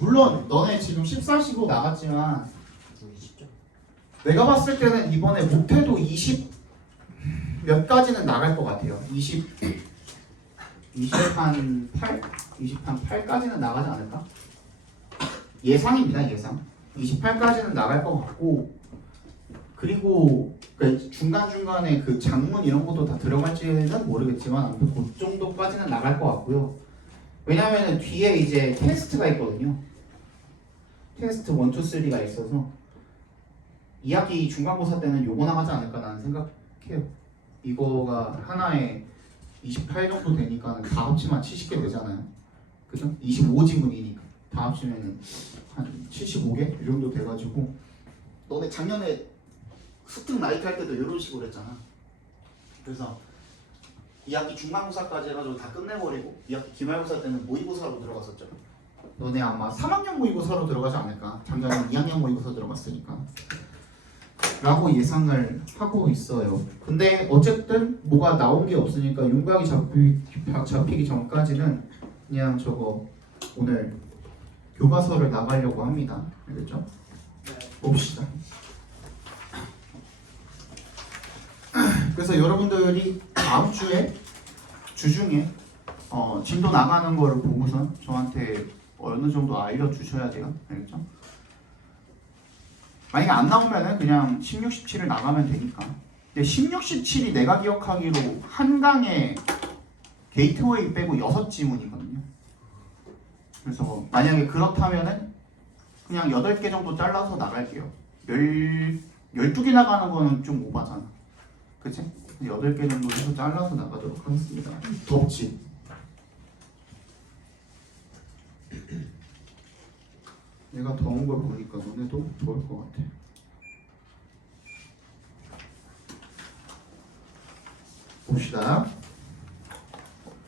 물론 너네 지금 14시고 나갔지만 내가 봤을 때는 이번에 못해도 20 몇 가지는 나갈 것 같아요. 20한 8? 20한 8까지는 나가지 않을까? 예상입니다. 예상. 28까지는 나갈 것 같고, 그리고 그 중간중간에 그 장문 이런 것도 다 들어갈지는 모르겠지만 아무튼 그 정도까지는 나갈 것 같고요. 왜냐면은 뒤에 이제 테스트가 있거든요. 테스트 1, 2, 3가 있어서 2학기 중간고사 때는 요거 나가지 않을까 나는 생각해요. 이거가 하나에 28 정도 되니까 다 합치면 70개 되잖아요. 그죠? 25지문이니까 다 합치면 한 75개? 이 정도 돼가지고 너네 작년에 수특 나이트 할 때도 이런 식으로 했잖아. 그래서 2학기 중간고사까지 해가지고 다 끝내버리고 2학기 기말고사 때는 모의고사로 들어갔었죠. 너네 아마 3학년 모의고사로 들어가지 않을까? 작년에 2학년 모의고사 들어갔으니까 라고 예상을 하고 있어요. 근데 어쨌든 뭐가 나온 게 없으니까 윤곽이 잡히기 전까지는 그냥 저거 오늘 교과서를 나가려고 합니다. 알겠죠? 봅시다. 그래서 여러분들이 다음 주에 주중에 진도 나가는 거를 보고선 저한테 어느 정도 알려주셔야 돼요. 알겠죠? 만약에 안 나오면은 그냥 16, 17을 나가면 되니까. 근데 16, 17이 내가 기억하기로 한 강에 게이트웨이 빼고 6지문이거든요. 그래서 만약에 그렇다면은 그냥 8개 정도 잘라서 나갈게요. 12개 나가는 거는 좀 오바잖아. 그치? 8개 정도 해서 잘라서 나가도록 하겠습니다. 덥지? 내가 더운 걸 보니까 너네도 더울 것 같아. 봅시다.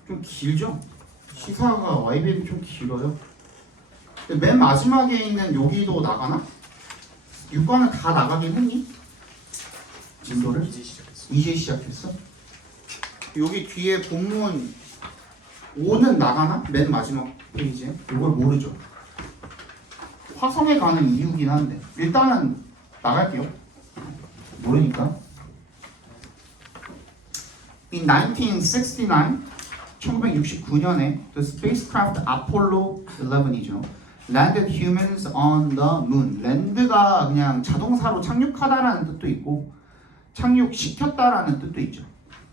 좀 길죠? 시사가 YBM이 좀 길어요. 근데 맨 마지막에 있는 여기도 나가나? 6과는 다 나가긴 했니? 진도를? 이제 시작했어? 여기 뒤에 본문 5는 나가나? 맨 마지막 페이지에? 이걸 모르죠. 화성에 가는 이유긴 한데 일단은 나갈게요. 모르니까. In 1969, 1969년에 the spacecraft Apollo 11이죠. landed humans on the moon. land가 그냥 자동사로 착륙하다라는 뜻도 있고 착륙시켰다라는 뜻도 있죠.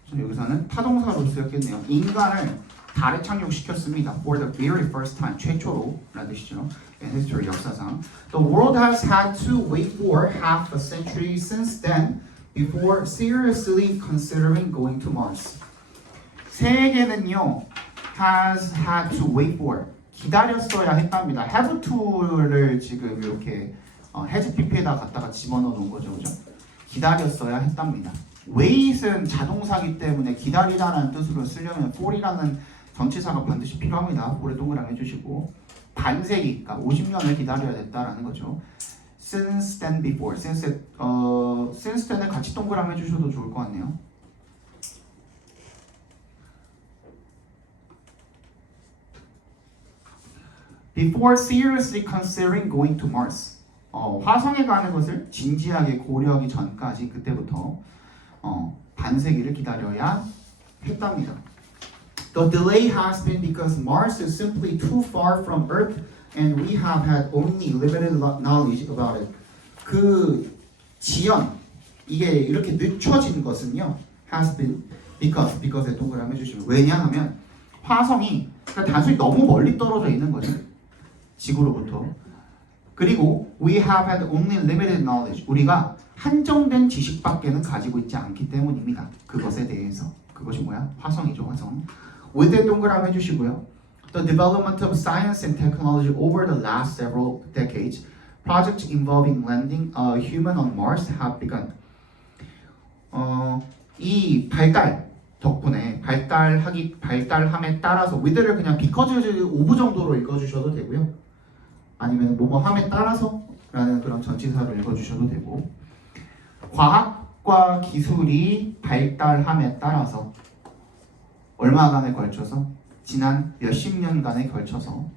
그래서 여기서는 타동사로 쓰였겠네요. 인간을 달에 착륙시켰습니다. For the very first time. 최초로 라는 뜻이죠. In history, 역사상. The world has had to wait for half a century since then before seriously considering going to Mars. 세계는요, has had to wait for. 기다렸어야 했답니다. have to를 지금 이렇게 has pp에다 갖다가 집어넣어 놓은 거죠. 그죠? 기다렸어야 했답니다. wait은 자동사기 때문에 기다리다라는 뜻으로 쓰려면 for이라는 전치사가 반드시 필요합니다. 볼에 동그라미 해주시고 반세기, 그러니까 50년을 기다려야 됐다라는 거죠. Since then before, since then을 같이 동그라미 해주셔도 좋을 것 같네요. Before seriously considering going to Mars. 화성에 가는 것을 진지하게 고려하기 전까지 그때부터 반세기를 기다려야 했답니다. The delay has been because Mars is simply too far from Earth and we have had only limited knowledge about it. 그 지연, 이게 이렇게 늦춰진 것은요, has been because에 동그라미 해주시면 왜냐하면 화성이 그러니까 단순히 너무 멀리 떨어져 있는 거죠. 지구로부터. 그리고 we have had only limited knowledge. 우리가 한정된 지식밖에는 가지고 있지 않기 때문입니다. 그것에 대해서. 그것이 뭐야? 화성이죠, 화성. with 동그라미 해주시고요. The development of science and technology over the last several decades, projects involving landing a human on Mars have begun. 이 발달 덕분에 발달함에 따라서 with를 그냥 because of 정도로 읽어주셔도 되고요. 아니면 뭐뭐함에 따라서라는 그런 전치사를 읽어주셔도 되고 과학과 기술이 발달함에 따라서 얼마간에 걸쳐서 지난 몇십 년간에 걸쳐서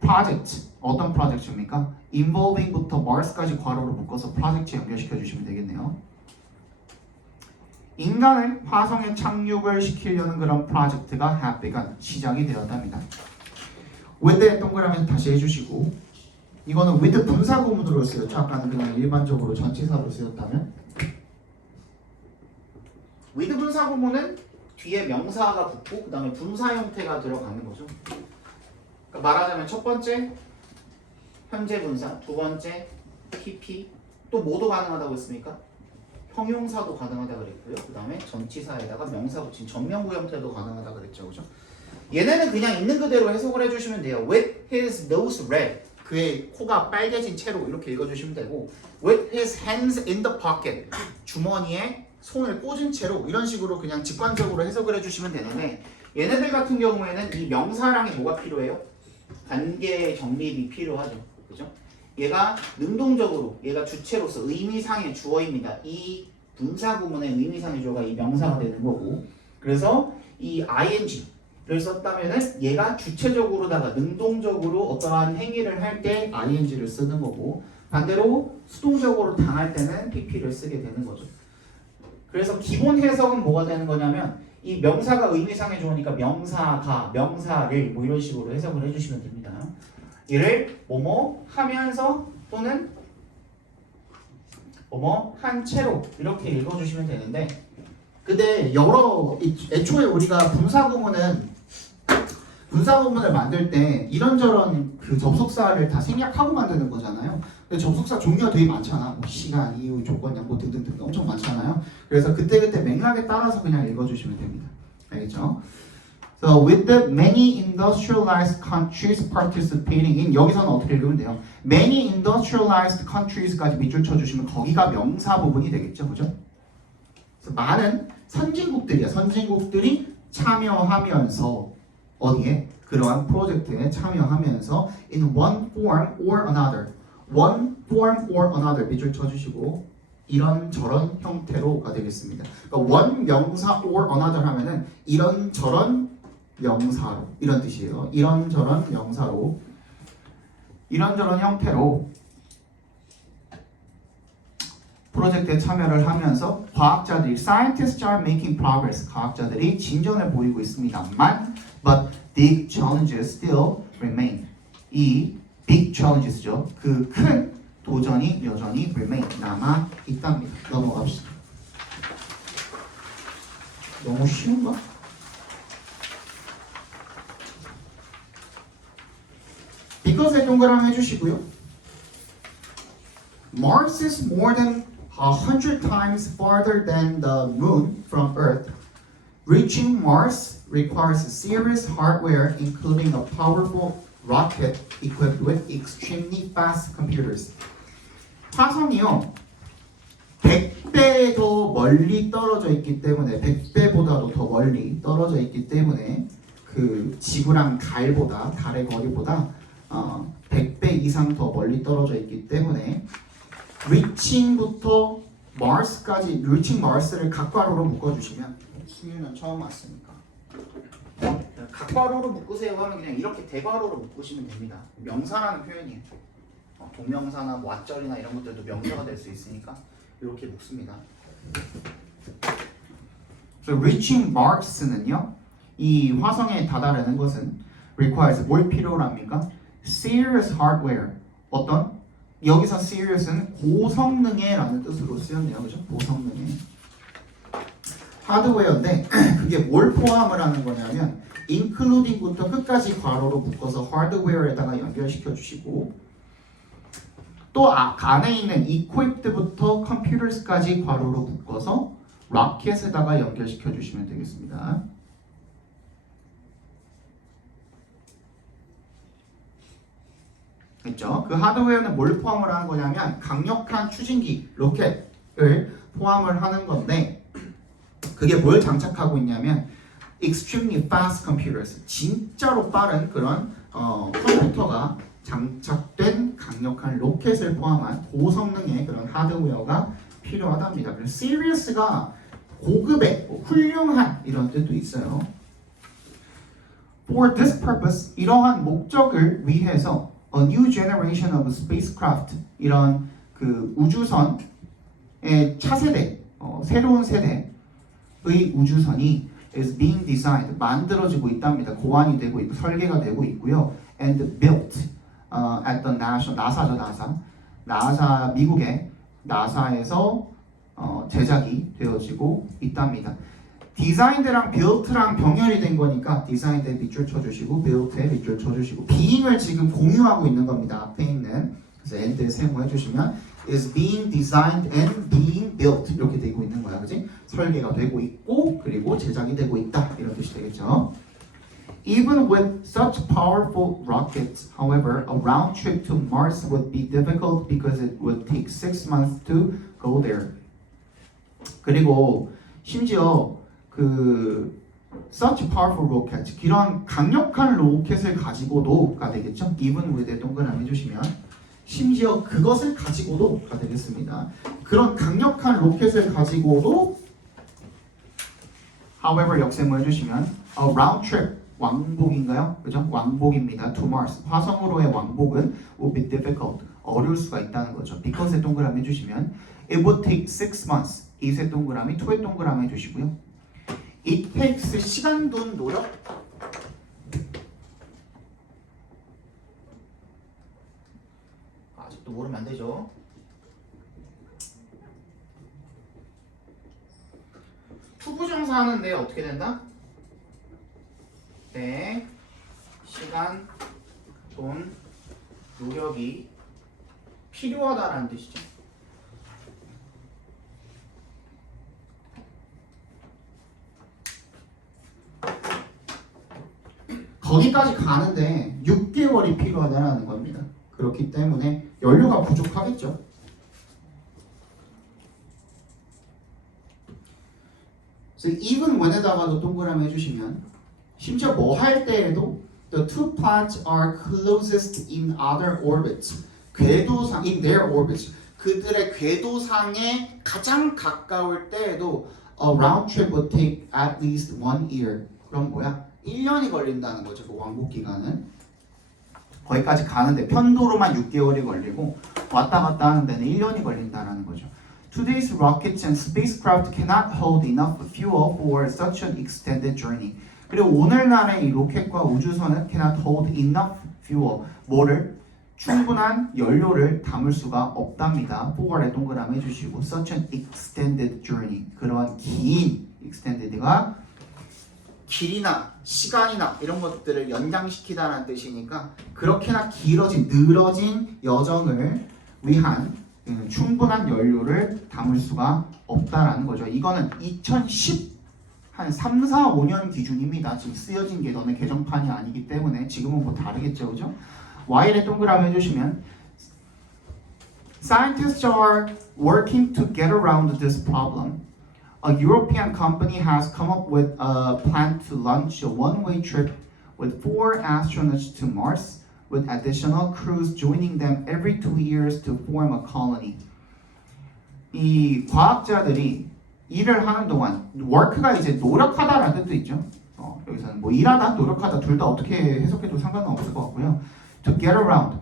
project 어떤 프로젝트입니까? involving부터 Mars까지 괄호로 묶어서 프로젝트 연결시켜 주시면 되겠네요. 인간을 화성에 착륙을 시키려는 그런 프로젝트가 have begun 시작이 되었답니다. with의 동그라미 다시 해주시고 이거는 with 분사 구문으로 쓰였죠. 아까는 그냥 일반적으로 전치사로 쓰였다면 with 분사 구문은 뒤에 명사가 붙고 그 다음에 분사 형태가 들어가는 거죠. 그러니까 말하자면 첫 번째 현재 분사, 두 번째 PP 또 뭐도 가능하다고 했습니까? 형용사도 가능하다고 그랬고요. 그 다음에 전치사에다가 명사 붙인 전명구 형태도 가능하다고 그랬죠. 그죠? 얘네는 그냥 있는 그대로 해석을 해주시면 돼요. With his nose red 그의 코가 빨개진 채로 이렇게 읽어주시면 되고 With his hands in the pocket 주머니에 손을 꽂은 채로 이런 식으로 그냥 직관적으로 해석을 해주시면 되는데 얘네들 같은 경우에는 이 명사랑이 뭐가 필요해요? 관계 정립이 필요하죠. 그죠? 얘가 능동적으로 얘가 주체로서 의미상의 주어입니다. 이 분사 구문의 의미상의 주어가 이 명사가 되는 거고 그래서 이 ing를 썼다면은 얘가 주체적으로다가 능동적으로 어떠한 행위를 할 때 ing를 쓰는 거고 반대로 수동적으로 당할 때는 pp를 쓰게 되는 거죠. 그래서 기본 해석은 뭐가 되는 거냐면 이 명사가 의미상의 주어니까 명사가, 명사를 뭐 이런 식으로 해석을 해주시면 됩니다. 얘를 뭐뭐 하면서 또는 뭐뭐 한 채로 이렇게 읽어주시면 되는데 근데 애초에 우리가 분사 구문을 만들 때 이런저런 그 접속사를 다 생략하고 만드는 거잖아요. 근데 접속사 종류가 되게 많잖아. 뭐 시간, 이유, 조건, 양보 등등등 엄청 많잖아요. 그래서 그때그때 맥락에 따라서 그냥 읽어주시면 됩니다. 알겠죠? So with the many industrialized countries participating in 여기서는 어떻게 읽으면 돼요? Many industrialized countries까지 밑줄 쳐주시면 거기가 명사 부분이 되겠죠, 그죠? 그래서 많은 선진국들이 참여하면서 어디에? 그러한 프로젝트에 참여하면서 in one form or another 밑줄 쳐주시고 이런저런 형태로가 되겠습니다. 그러니까 one 명사 or another 하면은 이런저런 명사로 이런 뜻이에요. 이런저런 명사로 이런저런 형태로 프로젝트에 참여를 하면서 과학자들이 scientists are making progress 과학자들이 진전을 보이고 있습니다만 but big challenges still remain 이 big challenges죠. 그 큰 도전이 여전히 remain 남아 있답니다. 넘어갑시다. 너무 쉬운가? because에 동그라미 해주시고요. Mars is more than 100 times farther than the moon from Earth. Reaching Mars requires serious hardware, including a powerful rocket equipped with extremely fast computers. 화성이요, 100배 더 멀리 떨어져 있기 때문에 100배보다도 더 멀리 떨어져 있기 때문에 그 지구랑 달의 거리보다 100배 이상 더 멀리 떨어져 있기 때문에 reaching부터 Mars까지 reaching Mars를 각괄호로 묶어주시면 수유는 처음 왔으니까 각괄호로 묶으세요 하면 그냥 이렇게 대괄호로 묶으시면 됩니다. 명사라는 표현이에요. 동명사나 뭐 왓절이나 이런 것들도 명사가 될 수 있으니까 이렇게 묶습니다. So reaching Mars는요, 이 화성에 다다르는 것은 requires 뭘 필요로 합니까? Serious hardware. 어떤? 여기서 serious는 고성능의 라는 뜻으로 쓰였네요. 그죠? 고성능의 하드웨어인데 그게 뭘 포함을 하는 거냐면 including부터 끝까지 괄호로 묶어서 hardware에다가 연결시켜 주시고 또 안에 있는 equipped부터 computers까지 괄호로 묶어서 rocket에다가 연결시켜 주시면 되겠습니다. 됐죠? 그 하드웨어는 뭘 포함을 하는 거냐면 강력한 추진기, 로켓을 포함을 하는 건데 그게 뭘 장착하고 있냐면 extremely fast computers, 진짜로 빠른 그런 컴퓨터가 장착된 강력한 로켓을 포함한 고성능의 그런 하드웨어가 필요하답니다. 그래서 serious가 고급의, 훌륭한 이런 뜻도 있어요. For this purpose, 이러한 목적을 위해서 a new generation of spacecraft, 이런 그 우주선의 차세대, 새로운 세대의 우주선이 is being designed, 만들어지고 있답니다. 고안이 되고 있고 설계가 되고 있고요. And built at the 나사죠. 나사 미국의 나사에서 제작이 되어지고 있답니다. designed랑 built랑 병렬이 된 거니까 designed에 밑줄 쳐주시고 built에 밑줄 쳐주시고 being을 지금 공유하고 있는 겁니다. 앞에 있는 그래서 and 세모해 주시면 is being designed and being built 이렇게 되고 있는 거야, 그지? 설계가 되고 있고 그리고 제작이 되고 있다 이런 뜻이 되겠죠. Even with such powerful rockets, however, a round trip to Mars would be difficult because it would take 6 months to go there. 그리고 심지어 그 such powerful rockets, 이런 강력한 로켓을 가지고도가 되겠죠. Even with에 동그라미 해주시면 심지어 그것을 가지고도가 되겠습니다. 그런 강력한 로켓을 가지고도 however 역세모 해주시면 a round trip 왕복인가요? 그죠? 왕복입니다. To Mars. 화성으로의 왕복은 would be difficult. 어려울 수가 있다는 거죠. Because의 동그라미 해주시면 it would take 6 months. it의 동그라미, to의 동그라미 해주시고요. It takes 시간, 돈, 노력. 아직도 모르면 안 되죠. 투부정사 하는데 어떻게 된다? 네, 시간, 돈, 노력이 필요하다라는 뜻이죠. 거기까지 가는데 6개월이 필요하다라는 겁니다. 그렇기 때문에 연료가 부족하겠죠. 그래서 even when에다가도 동그라미 해주시면 심지어 뭐 할 때에도 the two planets are closest in other orbits. 궤도상 in their orbits. 그들의 궤도상에 가장 가까울 때에도 a round trip would take at least 1 year. 그럼 뭐야? 1년이 걸린다는 거죠. 그 왕복 기간은. 거기까지 가는데 편도로만 6개월이 걸리고 왔다 갔다 하는 데는 1년이 걸린다는 거죠. Today's rockets and spacecraft cannot hold enough fuel for such an extended journey. 그리고 오늘날의 이 로켓과 우주선은 cannot hold enough fuel. 뭐를? 충분한 연료를 담을 수가 없답니다. for에 동그라미 해주시고 such an extended journey. 그러한 긴 extended가 길이나 시간이나 이런 것들을 연장시키다라는 뜻이니까 그렇게나 길어진 늘어진 여정을 위한 충분한 연료를 담을 수가 없다라는 거죠. 이거는 2010 한 3, 4, 5년 기준입니다. 지금 쓰여진 게 너네 개정판이 아니기 때문에 지금은 뭐 다르겠죠, 그죠? Y에 동그라미 해주시면 Scientists are working to get around this problem. A European company has come up with a plan to launch a one-way trip with 4 astronauts to Mars, with additional crews joining them every 2 years to form a colony. 이 과학자들이 일을 하는 동안 work가 이제 노력하다라는 뜻도 있죠. 여기서는 뭐 일하다, 노력하다 둘 다 어떻게 해석해도 상관은 없을 것 같고요. To get around.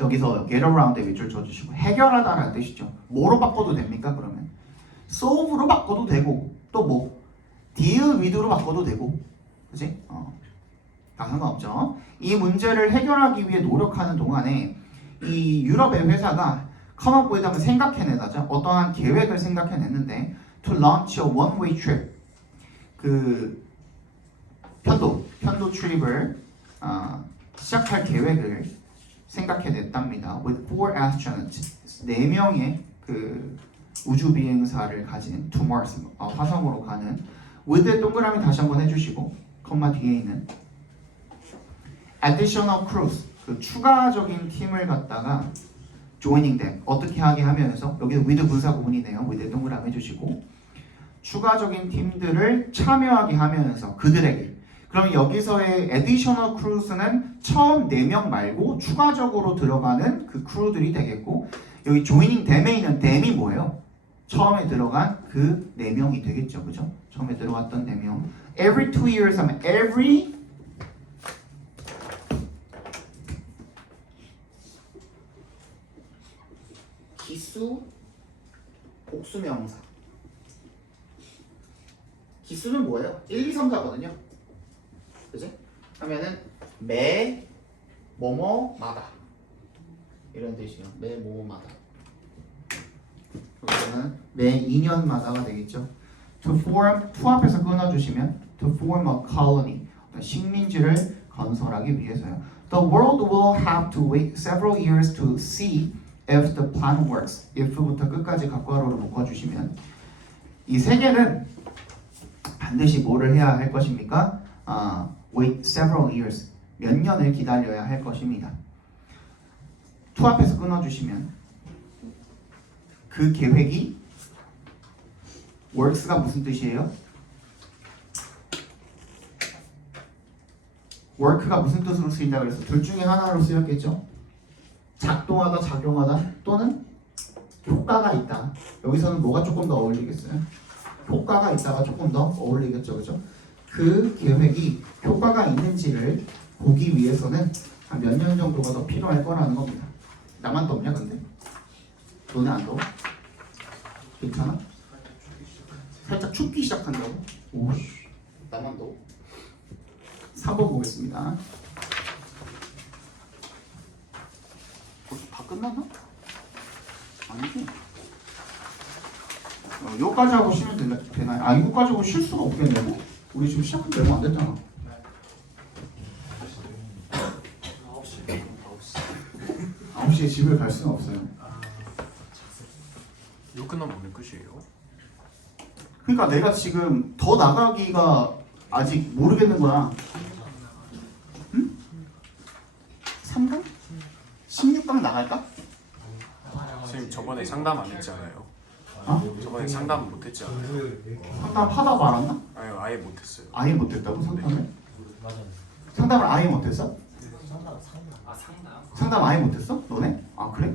여기서 get around에 밑줄 쳐주시고 해결하다라는 뜻이죠. 뭐로 바꿔도 됩니까? 그러면 solve로 바꿔도 되고 또 뭐 deal with로 바꿔도 되고, 그지? 다 상관없죠. 이 문제를 해결하기 위해 노력하는 동안에 이 유럽의 회사가 come up with 하면 생각해내다죠. 어떠한 계획을 생각해냈는데 to launch a one-way trip. 그 편도 출입을 시작할 계획을 생각해냈답니다. With 4 astronauts. 4명의 그 우주 비행사를 가진 to Mars, 화성으로 가는 with의 동그라미 다시 한번 해주시고 컴마 뒤에 있는 additional crews, 그 추가적인 팀을 갖다가 joining them, 어떻게 하게 하면서 여기서 with 분사 구문이네요. with의 동그라미 해주시고 추가적인 팀들을 참여하게 하면서 그들에게. 그럼 여기서의 additional crews는 처음 4명 말고 추가적으로 들어가는 그 crew들이 되겠고, 여기 joining them에 있는 them이 뭐예요? 처음에 들어간 그 4명이 되겠죠, 그죠? 처음에 들어갔던 4명. Every 2 years 하면 every 기수, 복수명사. 기수는 뭐예요? 1, 2, 3, 4거든요. 그지? 하면은 매 뭐뭐마다 이런 뜻이에요. 매 뭐뭐마다. 그러면 매 2년마다가 되겠죠. To form, to 앞에서 끊어주시면 to form a colony, 식민지를 건설하기 위해서요. The world will have to wait several years to see if the plan works. if부터 끝까지 괄호로 묶어주시면 이 세계는 반드시 뭐를 해야 할 것입니까? Wait several years. 몇 년을 기다려야 할 것입니다. to 앞에서 끊어주시면 그 계획이 works가 무슨 뜻이에요? work가 무슨 뜻으로 쓰인다 그래서 둘 중에 하나로 쓰였겠죠? 작동하다, 작용하다 또는 효과가 있다. 여기서는 뭐가 조금 더 어울리겠어요? 효과가 있다가 조금 더 어울리겠죠, 그죠? 그 계획이 효과가 있는지를 보기 위해서는 한 몇 년 정도가 더 필요할 거라는 겁니다. 나만 덥냐 근데? 너네 안 더워? 괜찮아? 살짝 춥기 시작한다고? 오씨, 나만 더워? 3번 보겠습니다. 벌써 다 끝났나? 아니지. 여기까지 하고 쉬면 되나요? 아, 이거까지 하고 쉴 수가 없겠네. 우리 지금 시작한 지 얼마 안 됐잖아. 9시에 집을 갈 수는 없어요. 이거 끝나면 오늘 끝이에요? 그러니까 내가 지금 더 나가기가 아직 모르겠는 거야. 응? 3강? 16강 나갈까? 선생님 저번에 상담 안 했잖아요. 어? 저번에 상담 못 했지 않아요? 상담 하다 말았나? 아니요, 아예 못 했어요. 아예 못했다고 상담을? 맞아요. 상담을 아예 못했어? 상담. 상담 아예 못했어? 너네? 아 그래?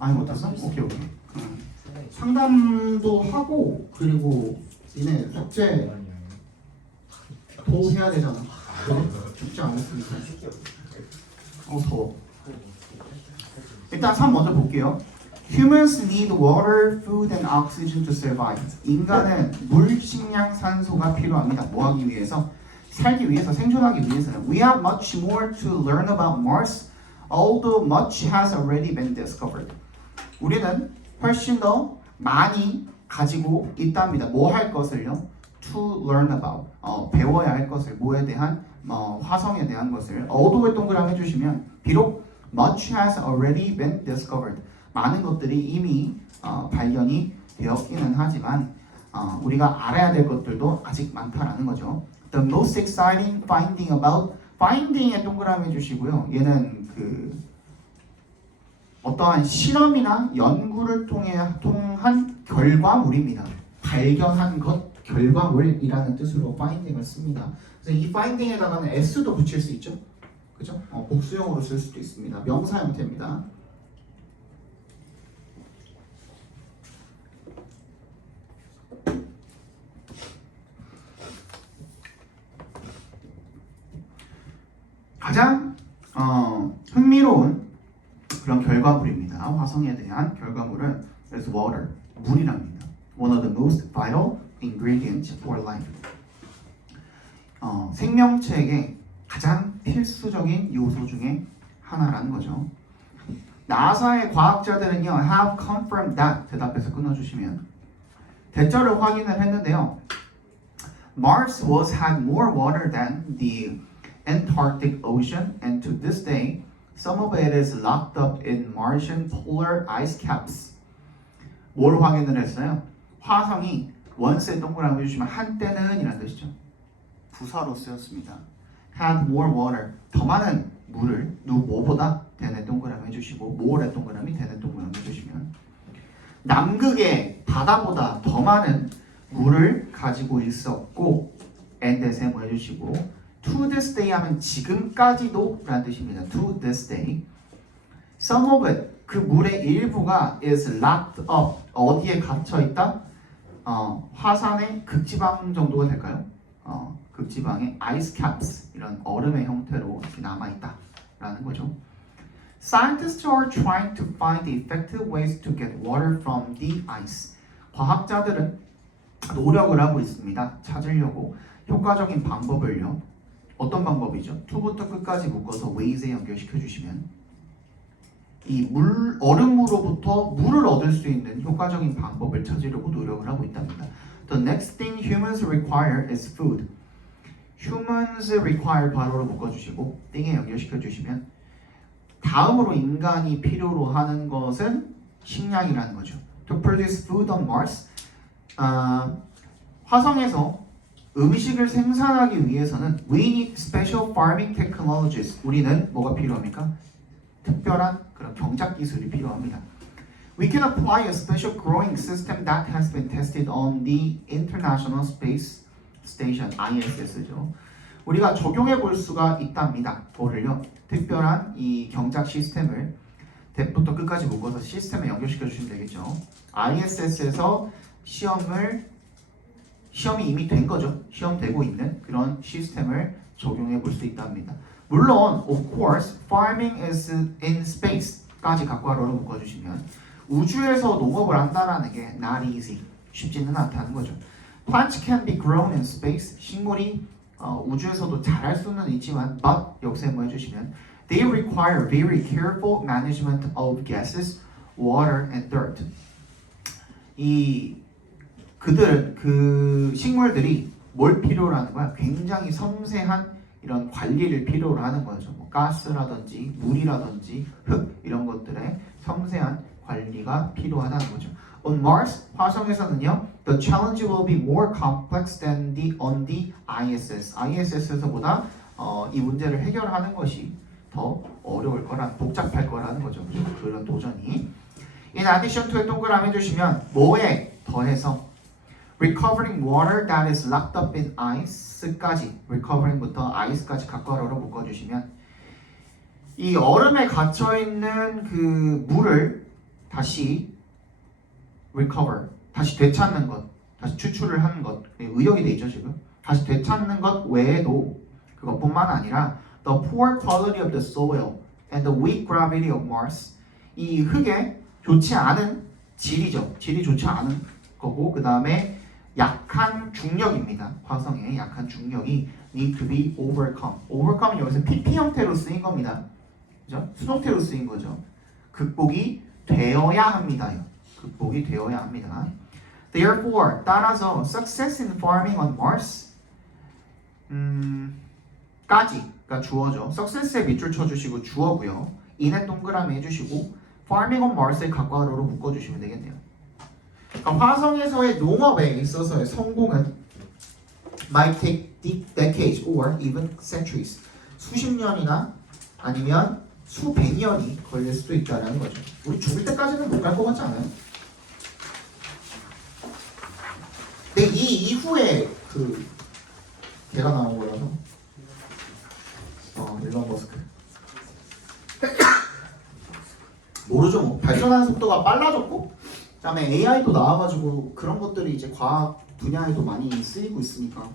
아예 못했어? 오케이. 상담도 하고 그리고 니네 숙제 도 해야 되잖아. 죽지 않았으니까. 더워. 일단 3 먼저 볼게요. Humans need water, food, and oxygen to survive. 인간은 물, 식량, 산소가 필요합니다. 뭐 하기 위해서? 살기 위해서, 생존하기 위해서는. We have much more to learn about Mars, although much has already been discovered. 우리는 훨씬 더 많이 가지고 있답니다. 뭐 할 것을요? To learn about. 배워야 할 것을. 뭐에 대한? 화성에 대한 것을. although 동그라미 해주시면 비록 much has already been discovered. 많은 것들이 이미 발견이 되었기는 하지만 우리가 알아야 될 것들도 아직 많다라는 거죠. The most exciting finding about finding에 동그라미 해주시고요. 얘는 그 어떠한 실험이나 연구를 통한 결과물입니다. 발견한 것, 결과물이라는 뜻으로 finding을 씁니다. 그래서 이 finding에다가는 s도 붙일 수 있죠. 그죠? 복수형으로 쓸 수도 있습니다. 명사 형태입니다. 가장 흥미로운 그런 결과물입니다. 화성에 대한 결과물은 is water, 물이랍니다. One of the most vital ingredients for life. 생명체에게 가장 필수적인 요소 중에 하나라는 거죠. 나사의 과학자들은요, have confirmed that 대답해서 끊어주시면 대절을 확인을 했는데요. Mars had more water than the Antarctic Ocean, and to this day, some of it is locked up in Martian polar ice caps. 뭘 확인을 했어요? 화성이 원스에 동그라미 해주시면 한때는 이란 뜻이죠. 부사로 쓰였습니다. Had more water. 더 많은 물을 뭐보다 대내 동그라미 해주시고 more에 동그라미 대내 동그라미 해주시면 남극의 바다보다 더 많은 물을 가지고 있었고 and에 뭐 해주시고 to this day 하면 지금까지도 라는 뜻입니다. to this day. Some of it, 그 물의 일부가 is locked up. 어디에 갇혀있다? 화산의 극지방 정도가 될까요? 극지방의 ice caps, 이런 얼음의 형태로 이렇게 남아있다 라는 거죠. Scientists are trying to find the effective ways to get water from the ice. 과학자들은 노력을 하고 있습니다. 찾으려고 효과적인 방법을요. 어떤 방법이죠? to부터 끝까지 묶어서 ways에 연결시켜 주시면 이 얼음으로부터 물을 얻을 수 있는 효과적인 방법을 찾으려고 노력을 하고 있답니다. The next thing humans require is food. humans require 괄호로 묶어주시고 thing에 연결시켜 주시면 다음으로 인간이 필요로 하는 것은 식량이라는 거죠. To produce food on Mars. 화성에서 음식을 생산하기 위해서는 we need special farming technologies. 우리는 뭐가 필요합니까? 특별한 그런 경작 기술이 필요합니다. We can apply a special growing system that has been tested on the International Space Station (ISS죠). 우리가 적용해 볼 수가 있답니다. 뭐를요? 특별한 이 경작 시스템을 대부터 끝까지 묶어서 시스템에 연결시켜 주시면 되겠죠. ISS에서 시험이 이미 된 거죠. 시험되고 있는 그런 시스템을 적용해 볼 수 있답니다. 물론, of course, farming is in space까지 각괄호로 묶어주시면 우주에서 농업을 한다라는 게 not easy, 쉽지는 않다는 거죠. Plants can be grown in space. 식물이 우주에서도 자랄 수는 있지만 but 역세모 해주시면 they require very careful management of gases, water, and dirt. 그 식물들이 뭘 필요로 하는 거야? 굉장히 섬세한 이런 관리를 필요로 하는 거죠. 뭐 가스라든지 물이라든지 흙 이런 것들의 섬세한 관리가 필요하다는 거죠. On Mars, 화성에서는요, the challenge will be more complex than on the ISS. ISS에서보다 이 문제를 해결하는 것이 더 어려울 거란, 복잡할 거라는 거죠. 그런 도전이. In addition to에 동그라미 해주시면 뭐에 더해서 recovering water that is locked up in ice까지, recovering부터 ice까지 각괄호로 묶어주시면 이 얼음에 갇혀 있는 그 물을 다시 recover, 다시 되찾는 것, 다시 추출을 하는 것, 의역이 돼 있죠 지금. 다시 되찾는 것 외에도 그것뿐만 아니라 the poor quality of the soil and the weak gravity of Mars, 이 흙의 좋지 않은 질이죠. 질이 좋지 않은 거고 그 다음에 약한 중력입니다. 화성의 약한 중력이 need to be overcome. overcome은 여기서 PP 형태로 쓰인 겁니다. 그죠? 수동태로 쓰인 거죠. 극복이 되어야 합니다. 극복이 되어야 합니다. Therefore, 따라서 success in farming on Mars 까지가 주어죠. success에 밑줄 쳐주시고 주어고요. in에 동그라미 해주시고 farming on Mars에 각괄호로 묶어주시면 되겠네요. 화성에서의 농업에 있어서의 성공은 might take decades or even centuries. 수십 년이나 아니면 수백 년이 걸릴 수도 있다는 거죠. 우리 죽을 때까지는 못 갈 것 같지 않아요? 근데 이 이후에 그 걔가 나온 거라서 일론 머스크 모르죠. 뭐 발전하는 속도가 빨라졌고 그다음에 AI도 나와가지고 그런 것들이 이제 과학 분야에도 많이 쓰이고 있으니까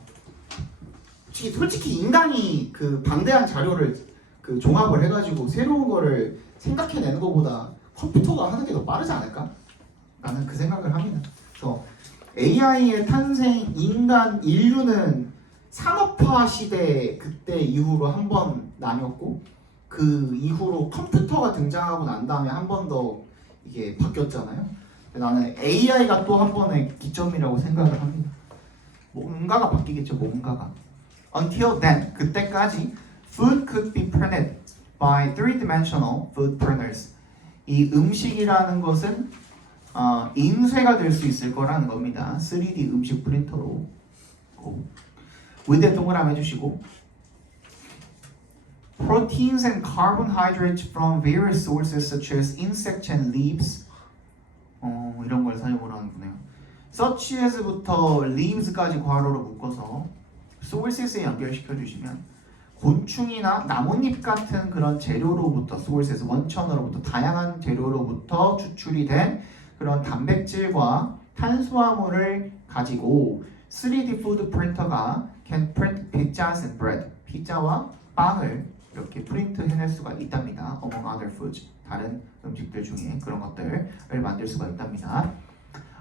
솔직히 인간이 그 방대한 자료를 그 종합을 해가지고 새로운 거를 생각해내는 것보다 컴퓨터가 하는 게 더 빠르지 않을까? 라는 그 생각을 합니다. 그래서 AI의 탄생, 인류는 산업화 시대 그때 이후로 한 번 나뉘었고 그 이후로 컴퓨터가 등장하고 난 다음에 한 번 더 이게 바뀌었잖아요. 나는 AI가 또 한 번의 기점이라고 생각을 합니다. 뭔가가 바뀌겠죠, 뭔가가. Until then, 그때까지 food could be printed by three-dimensional food printers. 이 음식이라는 것은 인쇄가 될 수 있을 거라는 겁니다. 3D 음식 프린터로. 위에 동그라미 해주시고 Proteins and carbohydrates from various sources such as insects and leaves. 이런 걸 사용을 하는구나요. Such as부터 leaves까지 괄호로 묶어서 sources에 연결시켜 주시면 곤충이나 나뭇잎 같은 그런 재료로부터 sources, 원천으로부터 다양한 재료로부터 추출이 된 그런 단백질과 탄수화물을 가지고 3D food printer가 can print pizzas and bread, 피자와 빵을 이렇게 프린트 해낼 수가 있답니다. Among other foods, 다른 음식들 중에 그런 것들을 만들 수가 있답니다.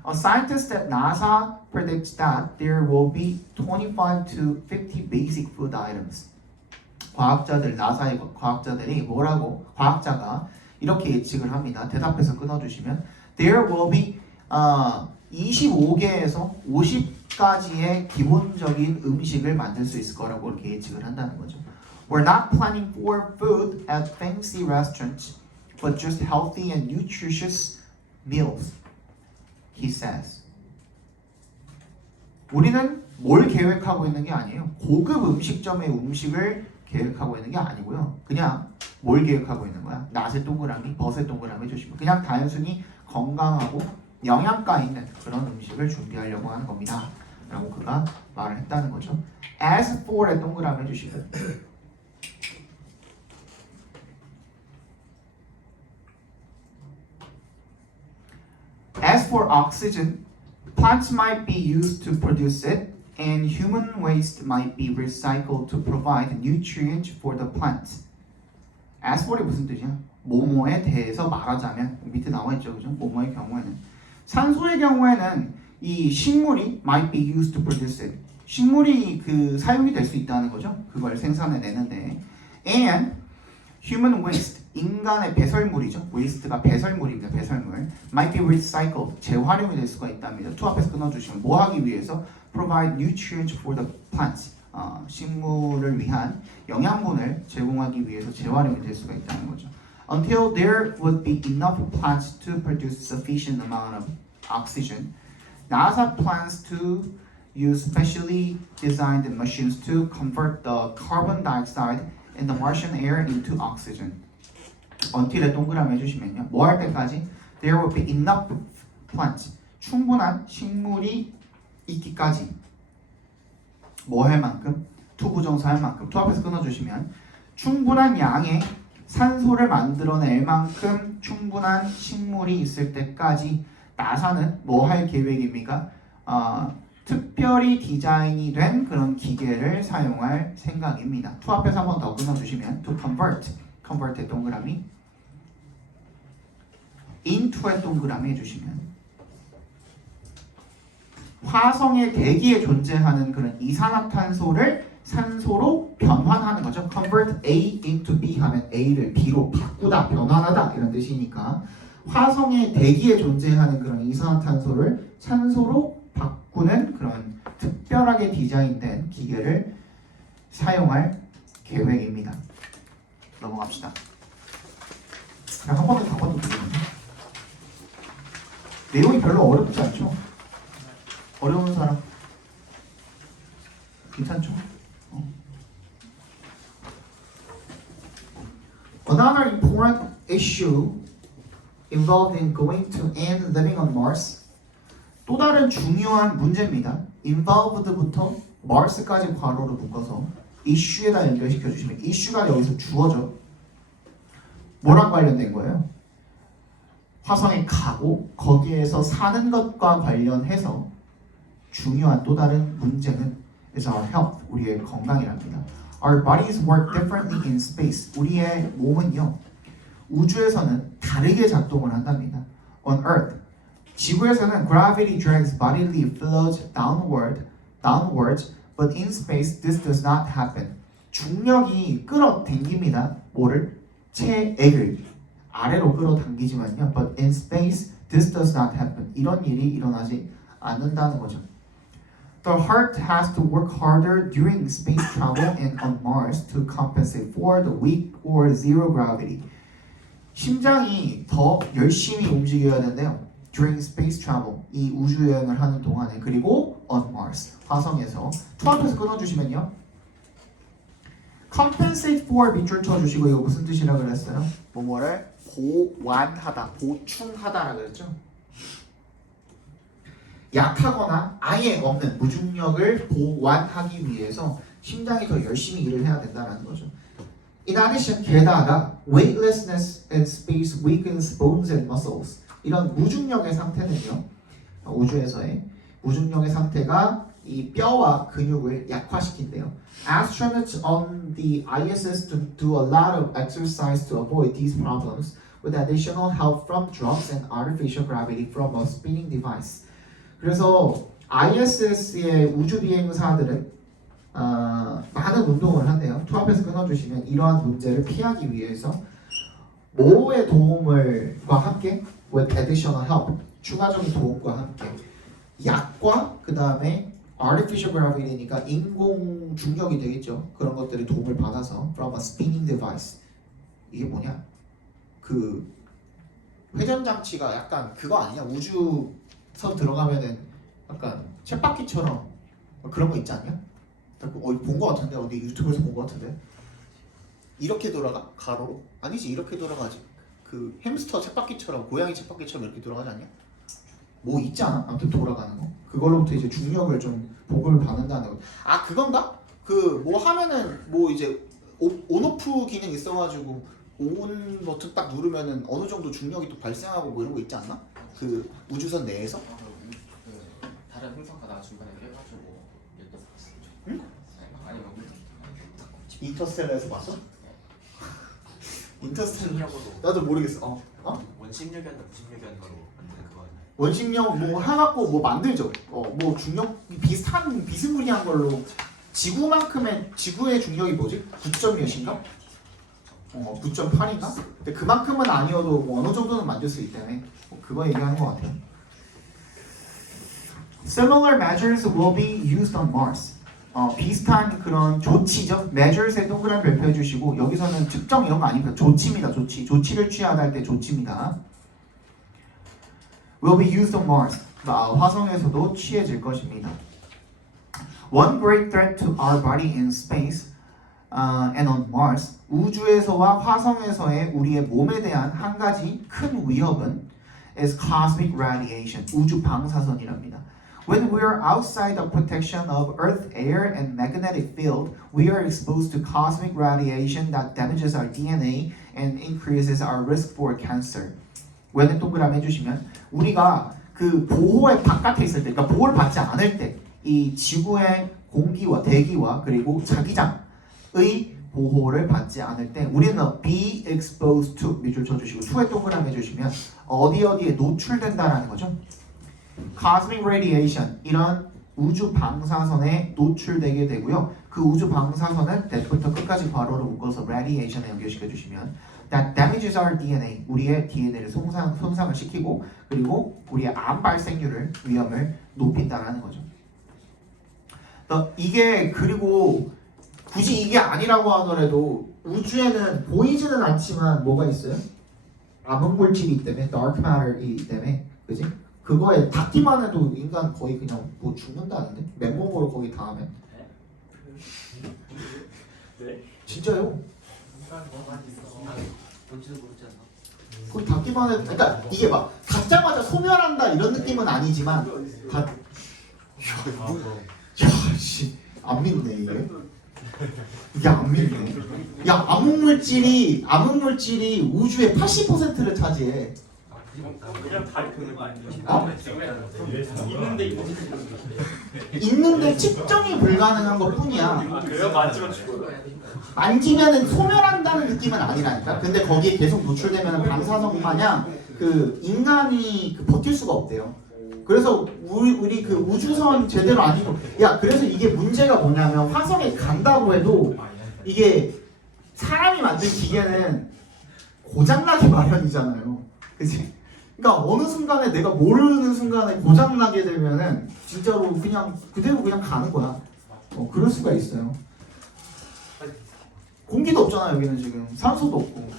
A scientist at NASA predicts that there will be 25 to 50 basic food items. 과학자들, 나사의 과학자들이 과학자가 이렇게 예측을 합니다. 대답해서 끊어주시면 There will be 25개에서 50가지의 기본적인 음식을 만들 수 있을 거라고 이렇게 예측을 한다는 거죠. We're not planning for food at fancy restaurants, but just healthy and nutritious meals, he says. 우리는 뭘 계획하고 있는 게 아니에요. 고급 음식점의 음식을 계획하고 있는 게 아니고요. 그냥 뭘 계획하고 있는 거야? 낫의 동그라미, 벗의 동그라미 해주시면 그냥 단순히 건강하고 영양가 있는 그런 음식을 준비하려고 하는 겁니다. 라고 그가 말을 했다는 거죠. As for의 동그라미 해주시면 As for oxygen, plants might be used to produce it, and human waste might be recycled to provide nutrients for the plant. As for이 무슨 뜻이야? 뭐뭐에 대해서 말하자면 밑에 나와 있죠, 그죠? 뭐뭐의 경우에는 산소의 경우에는 이 식물이 might be used to produce it. 식물이 그 사용이 될 수 있다는 거죠. 그걸 생산해내는데, and human waste, 인간의 배설물이죠. waste가 배설물입니다. 배설물. might be recycled, 재활용이 될 수가 있답니다. to 앞에서 끊어주시면 뭐 하기 위해서? provide nutrients for the plants. 식물을 위한 영양분을 제공하기 위해서 재활용이 될 수가 있다는 거죠. Until there would be enough plants to produce sufficient amount of oxygen, NASA plans to use specially designed machines to convert the carbon dioxide in the Martian air into oxygen. Until에 동그라미 해주시면요. 뭐 할 때까지? There will be enough plants. 충분한 식물이 있기까지. 뭐 할 만큼? to 부정사 할 만큼. to 앞에서 끊어주시면 충분한 양의 산소를 만들어낼 만큼 충분한 식물이 있을 때까지 나사는 뭐 할 계획입니까? 특별히 디자인이 된 그런 기계를 사용할 생각입니다. to 앞에서 한 번 더 끊어주시면 to convert의 동그라미 into의 동그라미 해주시면 화성의 대기에 존재하는 그런 이산화탄소를 산소로 변환하는 거죠. Convert A into B 하면 A를 B로 바꾸다, 변환하다 이런 뜻이니까 화성의 대기에 존재하는 그런 이산화탄소를 산소로 바꾸는 그런 특별하게 디자인된 기계를 사용할 계획입니다. 넘어갑시다. 그냥 한 번도 다 봐도 되겠네요. 내용이 별로 어렵지 않죠? 어려운 사람? 괜찮죠? Another important issue involved in going to and living on Mars. 또 다른 중요한 문제입니다. involved부터 Mars까지 괄호로 묶어서 issue에다 연결시켜 주시면 issue가 여기서 주어져. 뭐랑 관련된 거예요? 화성에 가고 거기에서 사는 것과 관련해서 중요한 또 다른 문제는 is our health, 우리의 건강이랍니다. Our bodies work differently in space. 우리의 몸은요, 우주에서는 다르게 작동을 한답니다. On Earth, 지구에서는 gravity drags bodily fluids downwards, but in space this does not happen. 중력이 끌어당깁니다. 뭐를? 체액을 아래로 끌어당기지만요. But in space this does not happen. 이런 일이 일어나지 않는다는 거죠. The heart has to work harder during space travel and on Mars to compensate for the weak or zero gravity. 심장이 더 열심히 움직여야 된대요. During space travel, 이 우주 여행을 하는 동안에, 그리고 on Mars, 화성에서. to 앞에서 끊어주시면요. compensate for 밑줄 쳐주시고 이거 무슨 뜻이라 그랬어요? 뭐를 보완하다, 보충하다라 그랬죠? 약하거나 아예 없는 무중력을 보완하기 위해서 심장이 더 열심히 일을 해야 된다는 거죠. In addition, 게다가 weightlessness in space weakens bones and muscles. 이런 무중력의 상태는요, 우주에서의 무중력의 상태가 이 뼈와 근육을 약화시킨대요. Astronauts on the ISS do a lot of exercise to avoid these problems with additional help from drugs and artificial gravity from a spinning device. 그래서 ISS의 우주 비행사들은 많은 운동을 한대요. 투합해서 끊어주시면 이러한 문제를 피하기 위해서 뭐의 도움과 함께 with additional help 추가적인 도움과 함께 약과 그 다음에 artificial gravity니까 인공 중력이 되겠죠. 그런 것들의 도움을 받아서 from a spinning device. 이게 뭐냐? 그 회전 장치가 약간 그거 아니냐? 우주선 들어가면은 약간 쳇바퀴처럼 그런 거 있지 않냐? 본 거 같은데 어디 유튜브에서 본 거 같은데 이렇게 돌아가? 가로로? 아니지 이렇게 돌아가지. 그 햄스터 쳇바퀴처럼 고양이 쳇바퀴처럼 이렇게 돌아가지 않냐? 뭐 있지 않아? 아무튼 돌아가는 거. 그걸로부터 이제 중력을 좀 보급을 받는다는 거. 아 그건가? 그 뭐 하면은 뭐 이제 온오프 기능 있어가지고 온 버튼 딱 누르면은 어느 정도 중력이 또 발생하고 뭐 이런 거 있지 않나? 그 우주선 내에서? 다른 행성 가다가 중간에 깨가지고 이렇게 봤어. 응? 아니면 인터스텔라에서 봤어? 인터스텔라 원심력으로 나도 모르겠어. 원심력이었나 무심력이었나로 만든 그거 아니야? 원심력 뭐 해갖고 뭐 만들죠. 뭐 중력 비슷한 비스무리한 걸로 지구만큼의 지구의 중력이 뭐지? 9점 몇인가? 9.8인가? 근데 그만큼은 아니어도 뭐 어느 정도는 만들 수 있기 때문에 뭐 그거 얘기하는 것 같아요. Similar measures will be used on Mars. 비슷한 그런 조치죠. measures에 동그라미 별표해 주시고 여기서는 측정 이런 거 아닙니다. 조치입니다. 조치를 취하다 할 때 조치입니다. will be used on Mars. 화성에서도 취해질 것입니다. One great threat to our body in space and on Mars. 우주에서와 화성에서의 우리의 몸에 대한 한 가지 큰 위협은 is cosmic radiation. 우주 방사선이랍니다. When we are outside the protection of Earth, air, and magnetic field, we are exposed to cosmic radiation that damages our DNA and increases our risk for cancer. when은 동그라미 해주시면 우리가 그 보호의 바깥에 있을 때, 그러니까 보호를 받지 않을 때, 이 지구의 공기와 대기와 그리고 자기장의 보호를 받지 않을 때 우리는 be exposed to 밑줄 쳐주시고 to에 동그라미 해주시면 어디에 노출된다라는 거죠. cosmic radiation 이런 우주 방사선에 노출되게 되고요. 그 우주 방사선을 대부터 끝까지 괄호로 묶어서 radiation에 연결시켜 주시면 that damages our DNA 우리의 DNA를 손상을 시키고 그리고 우리의 암 발생률을 위험을 높인다라는 거죠. 이게 그리고 굳이 이게 아니라고 하더라도 우주에는 보이지는 않지만 뭐가 있어요? 암흑물질이 때문에 dark matter이기 때문에 그지? 그거에 닿기만 해도 인간 거의 그냥 뭐 죽는다는데? 맨몸으로 거기 닿으면? 네? 진짜요? 뭔지도 모르지 않나? 거기 닿기만 해도 그러니까 이게 막 닿자마자 소멸한다 이런 느낌은 아니지만 야씨 안 믿네 이게. 이게 안 믿네. 야 암흑물질이 우주의 80%를 차지해. 그냥 다리 도는 거 아니에요? 있는데 측정이 불가능한 것 뿐이야. 그래요? 만지면 죽어요. 만지면은 소멸한다는 느낌은 아니라니까. 근데 거기에 계속 노출되면 방사선 마냥 그 인간이 버틸 수가 없대요. 그래서 우리 그 우주선 제대로 아니고 그래서 이게 문제가 뭐냐면 화성에 간다고 해도 이게 사람이 만든 기계는 고장나기 마련이잖아요. 그치? 그러니까 어느 순간에 내가 모르는 순간에 고장나게 되면은 진짜로 그냥 그대로 그냥 가는 거야. 그럴 수가 있어요. 공기도 없잖아 여기는 지금 산소도 없고.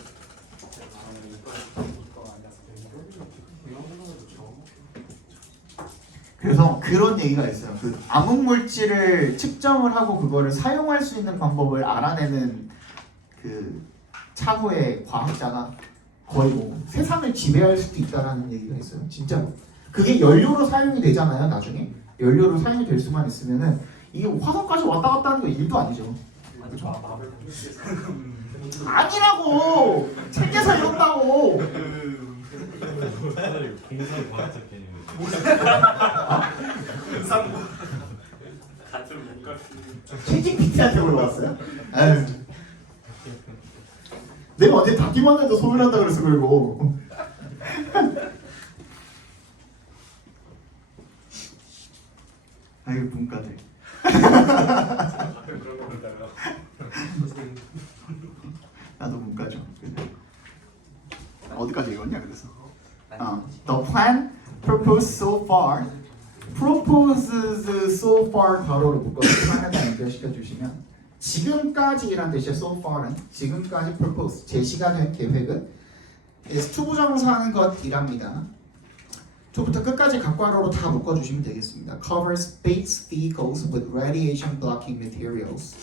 그래서 그런 얘기가 있어요. 그 암흑물질을 측정을 하고 그거를 사용할 수 있는 방법을 알아내는 그 차후의 과학자가 거의 뭐 세상을 지배할 수도 있다라는 얘기가 있어요. 진짜로. 그게 연료로 사용이 되잖아요. 나중에 연료로 사용이 될 수만 있으면은 이게 화성까지 왔다 갔다 하는 거 일도 아니죠. 아니라고 책에서 이런다고. 공상 과학적 개념. 받기만 해도 소멸한다 그래서 그러고. 아이고 문과들. 가끔 그런 거 보다가 나도 문과죠. 어디까지 읽었냐 그래서. The plan proposed so far. proposes so far 가로로 묶어서 plan에다 연결시켜 주시면 지금까지란 뜻이에요. so far은 지금까지 propose 제시가 된 계획은 is 투부정사하는 것이랍니다. 초부터 끝까지 각괄호로 다 묶어주시면 되겠습니다. Cover space vehicles with radiation blocking materials.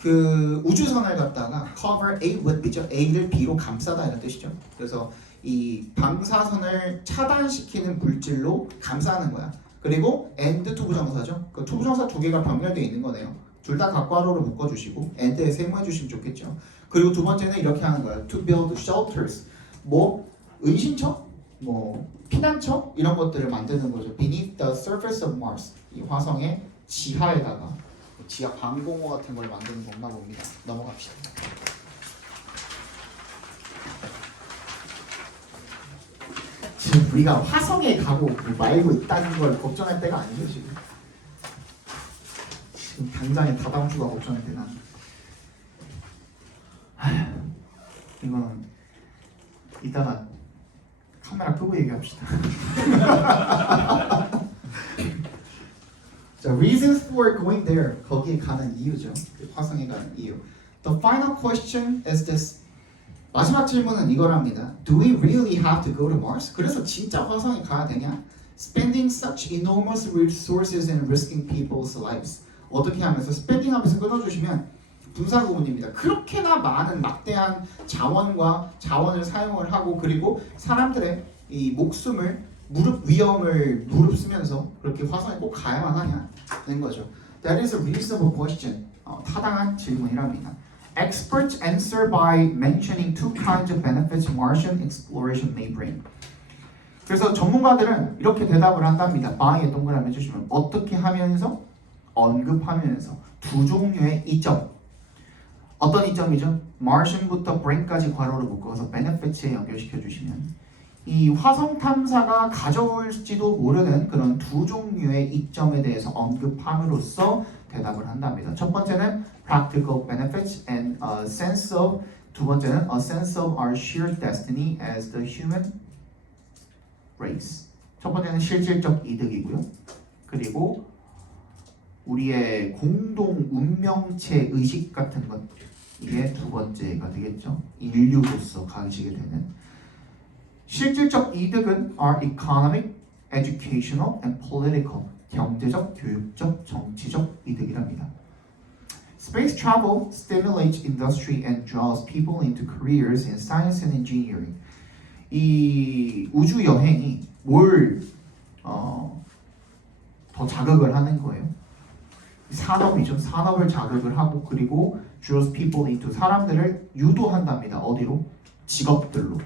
그 우주선을 갖다가 cover A with B죠. A를 B로 감싸다 이런 뜻이죠. 그래서 이 방사선을 차단시키는 물질로 감싸는 거야. 그리고 and 투부정사죠. 그 투부정사 두 개가 병렬되어 있는 거네요. 둘 다 각괄호로 묶어주시고 and에 세모해 주시면 좋겠죠. 그리고 두 번째는 이렇게 하는 거예요. To build shelters. 뭐 은신처? 뭐 피난처? 이런 것들을 만드는 거죠. Beneath the surface of Mars. 이 화성의 지하에다가 지하 방공호 같은 걸 만드는 건가 봅니다. 넘어갑시다. 지금 우리가 화성에 가고 말고 있다는 걸 걱정할 때가 아니죠 지금. 지금 당장에 다다음 주가 걱정할 때는. 이거는 이따가 카메라 끄고 얘기합시다. 자, reasons for going there. 거기에 가는 이유죠. 화성에 가는 이유. The final question is this. 마지막 질문은 이거랍니다. Do we really have to go to Mars? 그래서 진짜 화성에 가야 되냐? Spending such enormous resources and risking people's lives. 어떻게 하면서 spending 하면서 끊어주시면 분사구문입니다. 그렇게나 많은 막대한 자원을 사용을 하고 그리고 사람들의 이 목숨을 위험을 무릅쓰면서 그렇게 화성에 꼭 가야만 하냐는 거죠. That is a reasonable question. 타당한 질문이랍니다. Experts answer by mentioning two kinds of benefits Martian exploration may bring. 그래서 전문가들은 이렇게 대답을 한답니다. by에 동그라미 해주시면 어떻게 하면서 언급하면서 두 종류의 이점. 어떤 이점이죠? Martian부터 bring까지 괄호를 묶어서 benefits에 연결시켜 주시면 이 화성 탐사가 가져올지도 모르는 그런 두 종류의 이점에 대해서 언급함으로써 대답을 한답니다. 첫 번째는 practical benefits and a sense of, 두 번째는 a sense of our shared destiny as the human race. 첫 번째는 실질적 이득이고요. 그리고 우리의 공동 운명체 의식 같은 것, 이게 두 번째가 되겠죠. 인류로서 가지게 되는 실질적 이득은 are economic, educational, and political. 경제적, 교육적, 정치적 이득이랍니다. Space travel stimulates industry and draws people into careers in science and engineering. 이 우주 여행이 뭘 더 자극을 하는 거예요? 산업이죠. 산업을 자극을 하고 그리고 draws people into 사람들을 유도한답니다. 어디로? 직업들로.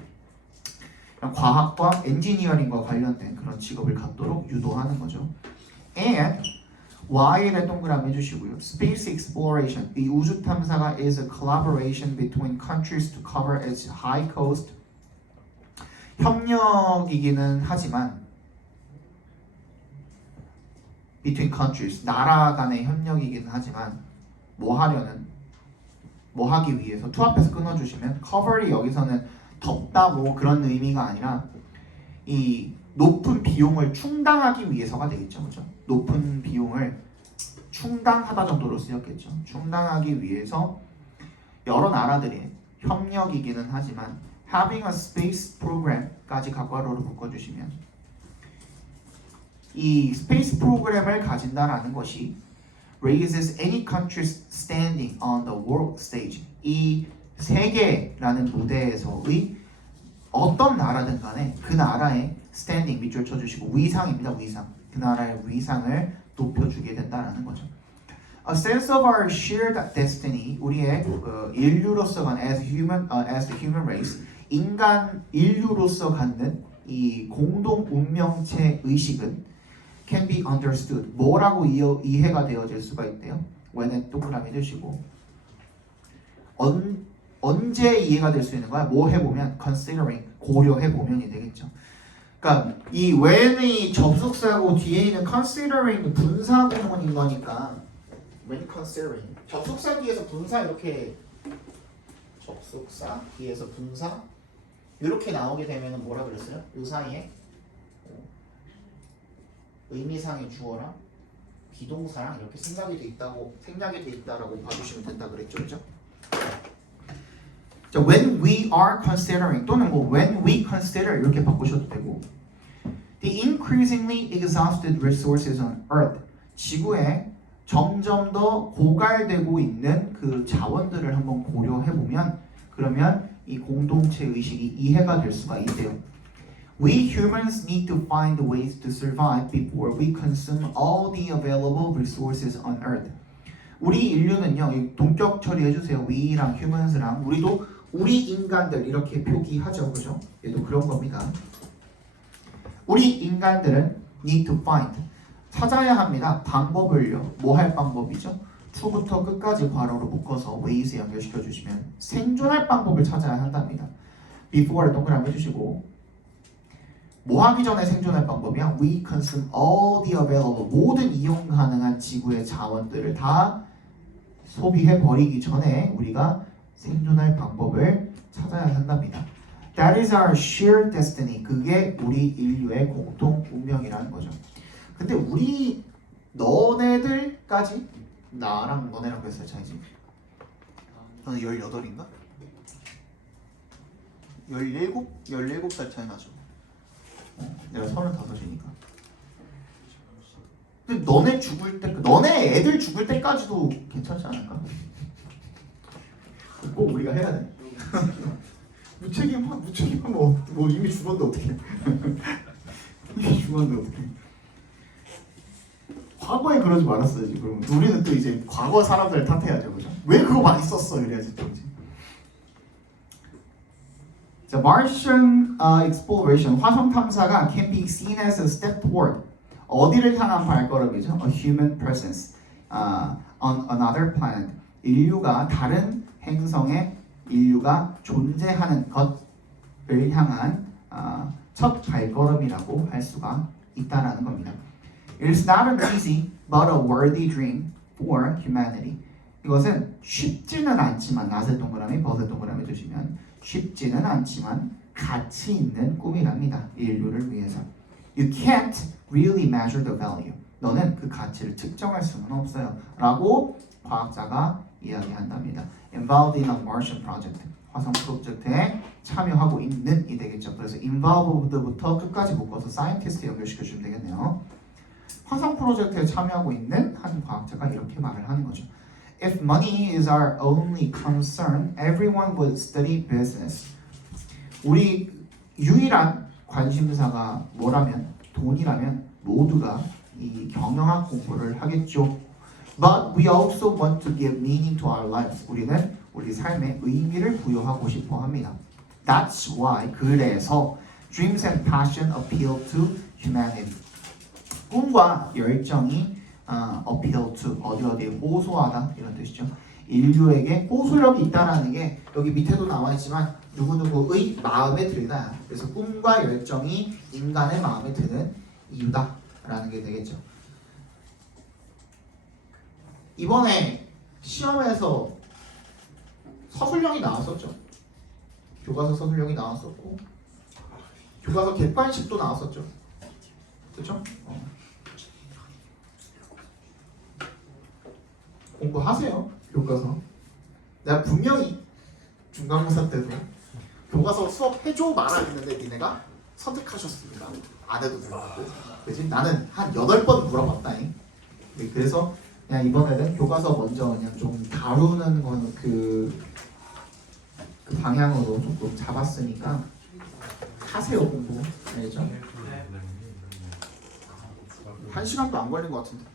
과학과 엔지니어링과 관련된 그런 직업을 갖도록 유도하는 거죠. And Y에 동그라미 해주시고요. Space exploration, 이 우주 탐사가 is a collaboration between countries to cover its high cost. 협력이기는 하지만 between countries, 나라 간의 협력이기는 하지만 뭐 하기 위해서 투 앞에서 끊어주시면 cover이 여기서는 덮다 뭐 그런 의미가 아니라 이 높은 비용을 충당하기 위해서가 되겠죠, 그렇죠? 높은 비용을 충당하다 정도로 쓰였겠죠. 충당하기 위해서 여러 나라들의 협력이기는 하지만 having a space program까지 각괄호로 묶어주시면 이 스페이스 프로그램을 가진다라는 것이 raises any country's standing on the world stage. 이 세계라는 무대에서의 어떤 나라든 간에 그 나라의 standing 밑줄 쳐주시고 위상입니다. 위상. 그 나라의 위상을 높여주게 된다라는 거죠. A sense of our shared destiny. 우리의 인류로서 간 as the human race. 인류로서 갖는 이 공동 운명체 의식은 can be understood. 뭐라고 이해가 되어질 수가 있대요. when에 동그라미 해주시고 언제 이해가 될 수 있는 거야? 뭐 해보면 considering 고려해보면이 되겠죠. 그러니까 이 when의 접속사고 뒤에 있는 considering 분사 구문인 거니까 when considering 접속사 뒤에서 분사 이렇게 접속사 뒤에서 분사 이렇게 나오게 되면은 뭐라 그랬어요? 이 사이에 의미상의 주어랑 비동사랑 이렇게 생략이 돼 있다라고 봐주시면 된다 그랬죠, 그죠? 자, when we are considering 또는 뭐 when we consider 이렇게 바꾸셔도 되고, the increasingly exhausted resources on Earth 지구에 점점 더 고갈되고 있는 그 자원들을 한번 고려해 보면 그러면 이 공동체 의식이 이해가 될 수가 있대요. We humans need to find ways to survive before we consume all the available resources on Earth. 우리 인류는요, 이 동격 처리해 주세요. we랑 humans랑 우리도 우리 인간들 이렇게 표기하죠, 그죠? 얘도 그런 겁니다. 우리 인간들은 need to find 찾아야 합니다. 방법을요. 뭐 할 방법이죠? to부터 끝까지 괄호로 묶어서 ways에 연결시켜 주시면 생존할 방법을 찾아야 한답니다. before를 동그라미 해주시고 뭐 하기 전에 생존할 방법이야? We consume all the available 모든 이용 가능한 지구의 자원들을 다 소비해 버리기 전에 우리가 생존할 방법을 찾아야 한답니다. That is our shared destiny. 그게 우리 인류의 공통 운명이라는 거죠. 근데 우리 너네들까지 나랑 너네랑 몇 살 차이지? 너는 18인가? 17살 차이 나죠. 내가 35이니까. 근데 너네 죽을 때, 너네 애들 죽을 때까지도 괜찮지 않을까? 꼭 우리가 해야 돼. 무책임한 뭐 이미 죽었는데 어떡해. 이미 죽었는데 어떡해. 과거에 그러지 말았어야지. 그럼 우리는 또 이제 과거 사람들을 탓해야죠, 그죠? 왜 그거 많이 썼어? 이래야지 또 이제. 자, Martian exploration 화성 탐사가 can be seen as a step toward 어디를 향한 발걸음이죠? A human presence on another planet. 인류가 다른 행성에 인류가 존재하는 것을 향한 첫 발걸음이라고 할 수가 있다라는 겁니다. It's not an easy but a worthy dream for humanity. 이것은 쉽지는 않지만 나세 동그라미, 버세 동그라미 주시면 쉽지는 않지만 가치 있는 꿈이랍니다. 인류를 위해서. You can't really measure the value. 너는 그 가치를 측정할 수는 없어요. 라고 과학자가 이야기한답니다. Involved in a Martian project. 화성 프로젝트에 참여하고 있는 이 되겠죠. 그래서 involved부터 끝까지 묶어서 scientist 연결시켜주면 되겠네요. 화성 프로젝트에 참여하고 있는 한 과학자가 이렇게 말을 하는 거죠. If money is our only concern, everyone would study business. 우리 유일한 관심사가 뭐라면 돈이라면 모두가 이 경영학 공부를 하겠죠. But we also want to give meaning to our lives. 우리는 우리 삶에 의미를 부여하고 싶어 합니다. That's why 그래서 dreams and passion appeal to humanity. 꿈과 열정이 appeal to 어디에 호소하다 이런 뜻이죠. 인류에게 호소력이 있다라는 게 여기 밑에도 나와 있지만 누구누구의 마음에 들다. 그래서 꿈과 열정이 인간의 마음에 드는 이유다라는 게 되겠죠. 이번에 시험에서 서술형이 나왔었죠. 교과서 서술형이 나왔었고 교과서 객관식도 나왔었죠. 그렇죠? 공부하세요. 교과서. 내가 분명히 중간고사 때도 교과서 수업 해줘 말아 했는데 니네가 선택하셨습니다. 안 해도 된다고. 그지? 나는 한 8번 물어봤다잉. 그래서 그냥 이번에는 교과서 먼저 그냥 좀 다루는 거는 그 방향으로 조금 잡았으니까 하세요 공부. 알겠죠? 1시간도 안 걸린 것 같은데.